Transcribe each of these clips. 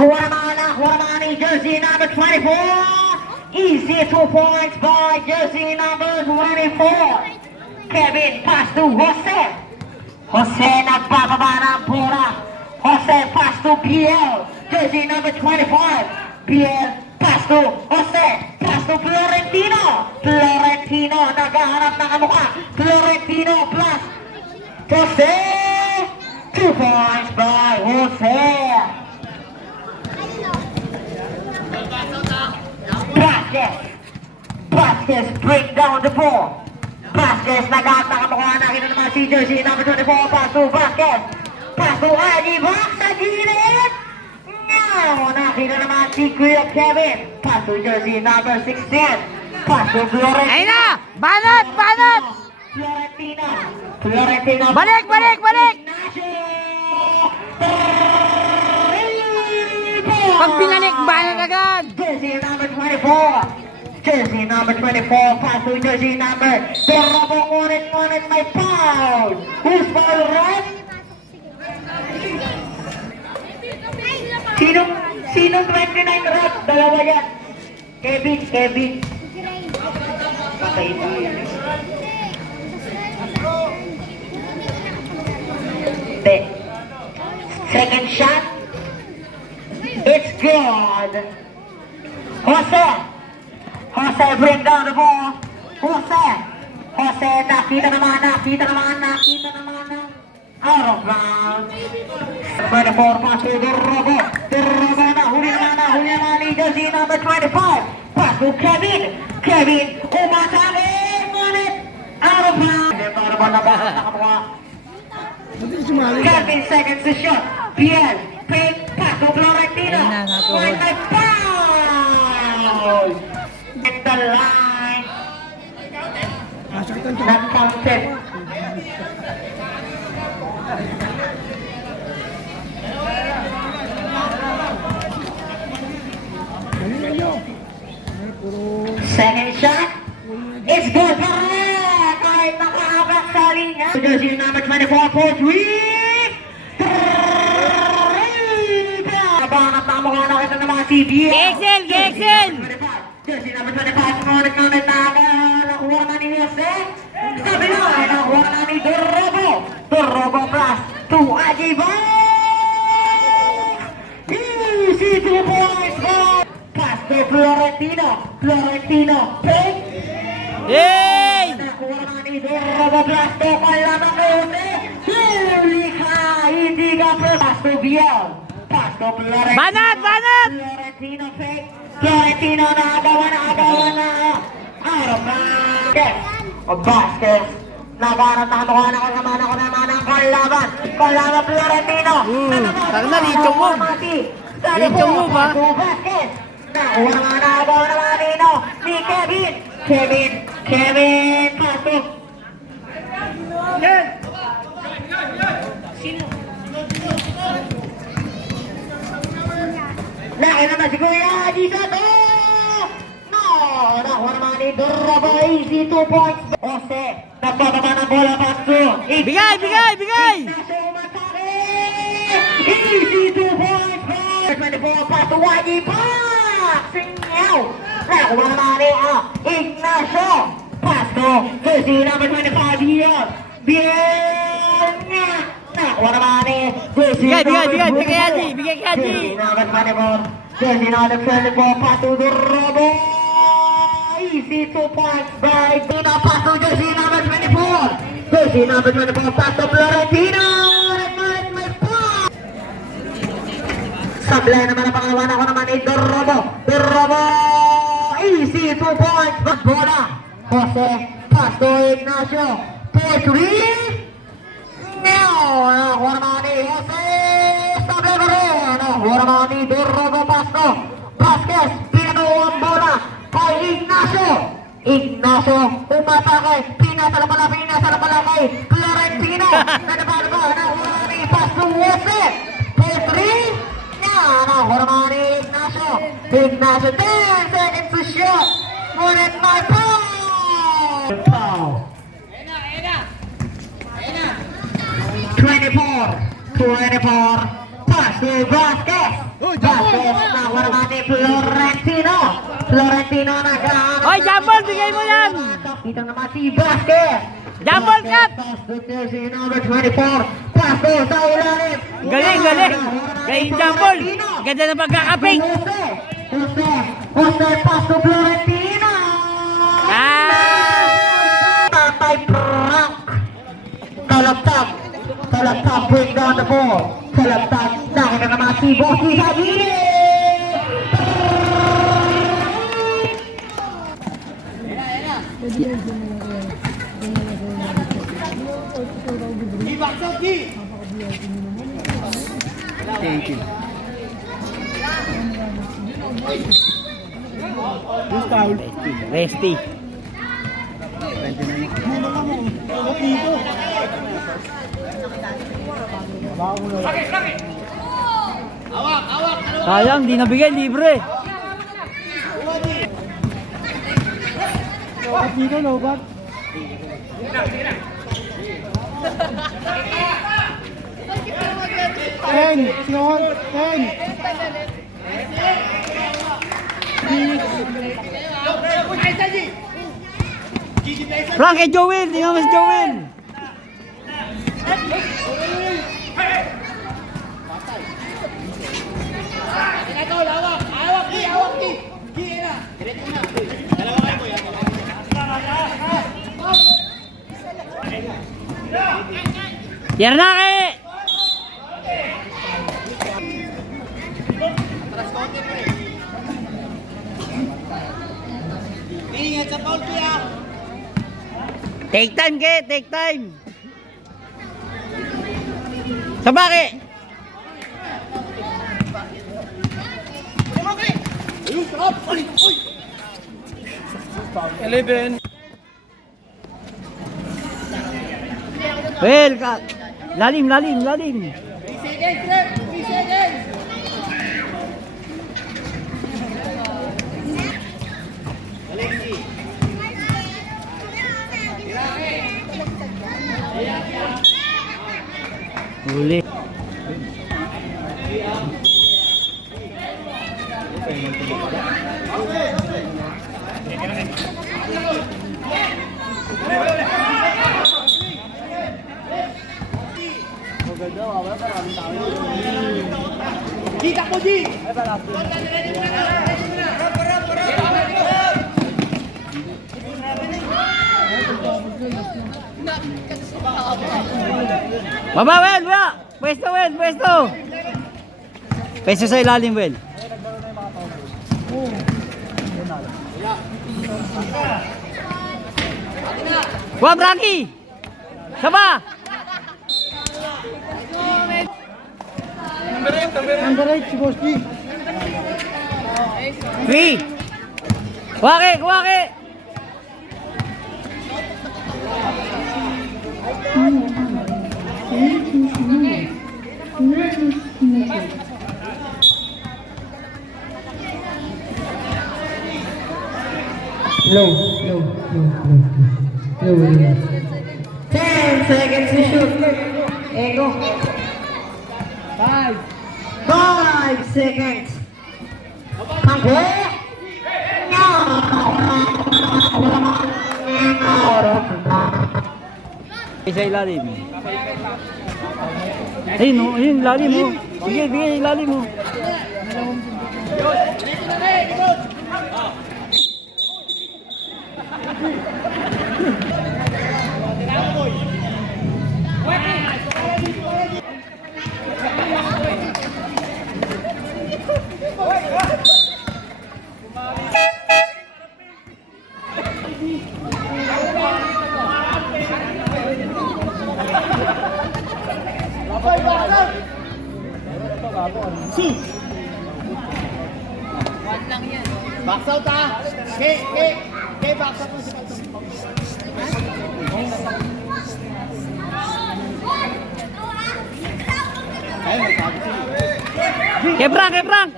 Huaramani, jersey number 24. Easy 2 points by jersey number 24. Kevin, pass to Jose. Jose nagbababa ng bola. Jose, pass to Biel. Jersey number 25. Biel, pass to Jose. Pass to Florentino. Florentino, naghahanap ng kamukha. Florentino plus Jose. 2 points by Jose. Vasquez bring down the ball. Vasquez naghahanap ng kamukha. Nakita naman si jersey number 24. Pass to Vasquez. Pass to Adibak sa gilid. Now, nakita naman si Kuya Kevin. Pass to jersey number 16. Pass to Florentino. Ayun na! Banat! Banat! Florentino. Balik! Balik! Balik! Pag pinanik, banat agad! Jersey number 24. Jersey number 24. Pass to jersey number. Derrabo, ngunit may foul. Who's foul, right? Sinong 29 rep? Dalawa yan. Kevin. Patay na yun. Second shot. It's good. Jose bring down the ball. Jose, nakita naman. Out of bounds. 24 pass to Derrabo na, huli naman ni jersey number 25. Pass to Kevin, umatake, ngunit out of bounds. Derrabo na ba, nakamukha. Kevin seconds to shot. Biel, pass to Florentino. Point by foul. At the line. Not counted. Second shot. It's good. Kahit nakaabak sa linya. Jersey number 24 for 3. Nabangat na mukha na kita naman si Biel. Gexel! Jersey number 25. Ngunit nakuha na ni Jose. Sabi na, nakuha na ni Derrabo. Derrabo plus to Adibak. Easy 2 points for pass to Florentino, pick. Hey! Nakuha na ni Derrabo plus to Kalaman Jose. Huli ka, hindi ka pass to Biel. Pass to Florentino. Banat! Florentino pick. Florentino nakagawa na. Out of bounds. Vasquez. Naghanap na kamukha na ako naman ang kalaban. Florentino. Tara na, lichong mo. Lichong mo ba? Vasquez. Nakuha naman nakagawa naman ni Kevin. Pass to nakita na si Kuya Gisato! No! Nakuha naman ni Derrabo. Easy 2 points. Jose, nagbababa ng bola. Pass to Bigay! Ignacio umatake! Easy 2 points. 24 pass to Adibak! Sinyaw! Nakuha naman ni Ignacio. Pass to jersey number 25. Biel niya! Nakuha naman ni jersey number 24. Bigay kay Haji! Jersey number 24, pass to Derrabo. Easy 2 points by Dino. Pass to jersey number 24. Jersey number 24, pass to Florentino. May pass. Sablay naman ang pangalawa ko naman ni Derrabo. Easy 2 points. Back bola. Jose, pass to Ignacio. 4-3. Nakuha naman ni Jose. Sablay pa rin. Nakuha naman ni Derrabo. Pass to Vasquez. Pinagawa ang bola kay Ignacio. Umatake. Pinasala pala kay Florentino. Nakuha naman ni pass to Jose. 4-3. Nakuha naman ni Ignacio. 10 seconds to shoot. Ngunit may foul. 24. Pass to Vasquez. Florentino. Florentino nag-aano. Hoy, jumble, bigay mo yan! Dito naman si Vasquez. Jumble cut! Pass to jersey number 24. Pass to sa ilalim. Galing, galing! Galing jumble! Ganda na pagkakaping! Jose, pass to Florentino. Tatay Frank. Talagtag, bring down the ball. Talagtag, nakita naman si Bossy sa gilid. Thank you. Resty. Sayang, di nabigay, libre. Dito, no, back. Ten, Sion, 10. Frank, kay Joel, tingnan mo si Joel. Tiernake! Take time, ke, take time. Sabake. Well, lalim. Huli. Kita mo, G! Baba, Wel, ba? Pwesto, Wel, pwesto. Pwesto sa ilalim, Wel. Wah, Frankie! Saba! Number 8, si Boss G. Three! Kuwaki! Low. 10 seconds to shoot. Ego. 5 seconds. Kangko. Sa ilalim. Ayun, ilalim mo. Sige, bigay ilalim mo. Box out ha! Box out mo si Paltong. Keprang!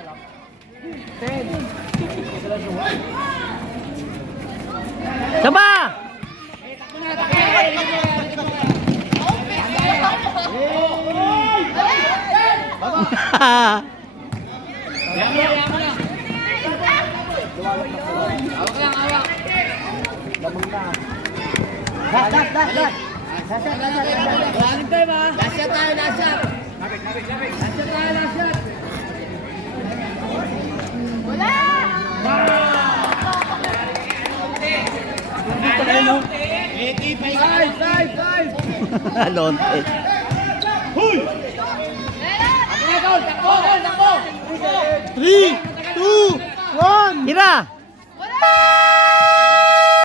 Saba! Last. Running time ha. Last shot tayo, last shot. Last shot tayo, last shot. Lonte. Takbo! 3, 2, 1. Tira!